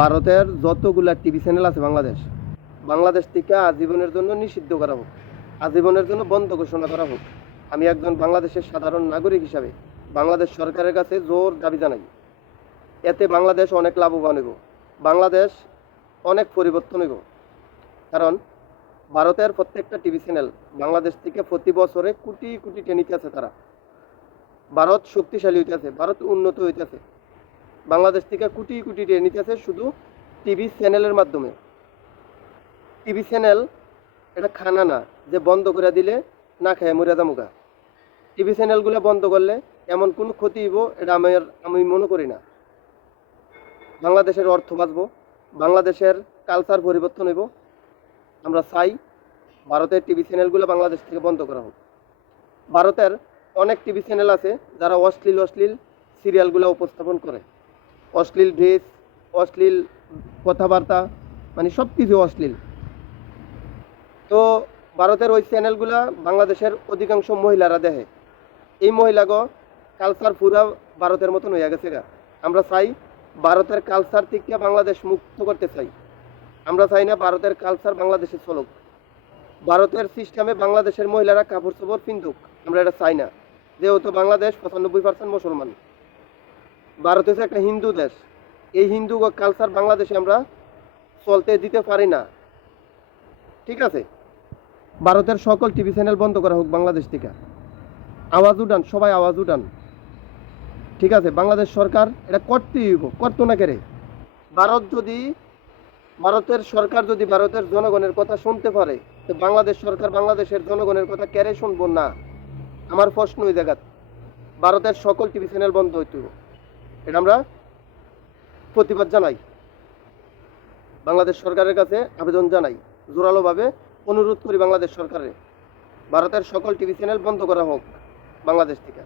ভারতের যতগুলা TV channel আছে বাংলাদেশ বাংলাদেশ থেকে আজীবনের জন্য নিষিদ্ধ করা হোক, আজীবনের জন্য বন্ধ ঘোষণা করা হোক। আমি একজন বাংলাদেশের সাধারণ নাগরিক হিসাবে বাংলাদেশ সরকারের কাছে জোর দাবি জানাই। এতে বাংলাদেশ অনেক লাভবান হইব, বাংলাদেশ অনেক পরিবর্তন হইব। কারণ ভারতের প্রত্যেকটা টিভি চ্যানেল বাংলাদেশ থেকে প্রতি বছরে কোটি কোটি টেনিতে আছে তারা। ভারত শক্তিশালী হইতেছে, ভারত উন্নত হইতেছে। বাংলাদেশ থেকে কোটি কোটি টেনিতে আছে শুধু টিভি চ্যানেলের মাধ্যমে। টিভি চ্যানেল এটা খানা না, যে বন্ধ করে দিলে না খায় মরে যামুগা টিভি চ্যানেলগুলো বন্ধ করলে এমন কোনো ক্ষতি হইব, এটা আমি আমি মনে করি না। বাংলাদেশের অর্থ বাঁচব, বাংলাদেশের কালচার পরিবর্তন হইব। আমরা চাই ভারতের টিভি চ্যানেলগুলো বাংলাদেশ থেকে বন্ধ করা হোক। ভারতের অনেক টিভি চ্যানেল আছে যারা অশ্লীল অশ্লীল সিরিয়ালগুলো উপস্থাপন করে। অশ্লীল ড্রেস অশ্লীল কথাবার্তা মানে সব কিছু অশ্লীল। তো ভারতের ওই চ্যানেলগুলা বাংলাদেশের অধিকাংশ মহিলারা দেখে। এই মহিলাগো কালচার পুরা ভারতের মতন হয়ে গেছে গা। আমরা চাই ভারতের কালচার থেকে বাংলাদেশ মুক্ত করতে চাই। আমরা চাই না ভারতের কালচার বাংলাদেশে চলুক। ভারতের সিস্টেমে বাংলাদেশের মহিলারা কাপড় চোপড় পিন্ধুক। আমরা এটা চাই না। যেহেতু বাংলাদেশ পঁচানব্বই পার্সেন্ট মুসলমান। ভারত হচ্ছে একটা হিন্দু দেশ। এই হিন্দু কালচার বাংলাদেশে আমরা চলতে দিতে পারি না। ঠিক আছে? ভারতের সকল টিভি চ্যানেল বন্ধ করা হোক বাংলাদেশ থেকে। আওয়াজ উঠান, সবাই আওয়াজ উঠান। ঠিক আছে? বাংলাদেশ সরকার এটা করতেই হইব, করতো না কেরে ভারত যদি, ভারতের সরকার যদি ভারতের জনগণের কথা শুনতে পারে, তো বাংলাদেশ সরকার বাংলাদেশের জনগণের কথা কেড়ে শুনব না। আমার প্রশ্ন ওই জায়গা ভারতের সকল টিভি চ্যানেল বন্ধ হইতে। এটা আমরা প্রতিবাদ জানাই। বাংলাদেশ সরকারের কাছে আবেদন জানাই। জোরালোভাবে অনুরোধ করি বাংলাদেশ সরকারের ভারতের সকল টিভি চ্যানেল বন্ধ করা হোক বাংলাদেশ থেকে।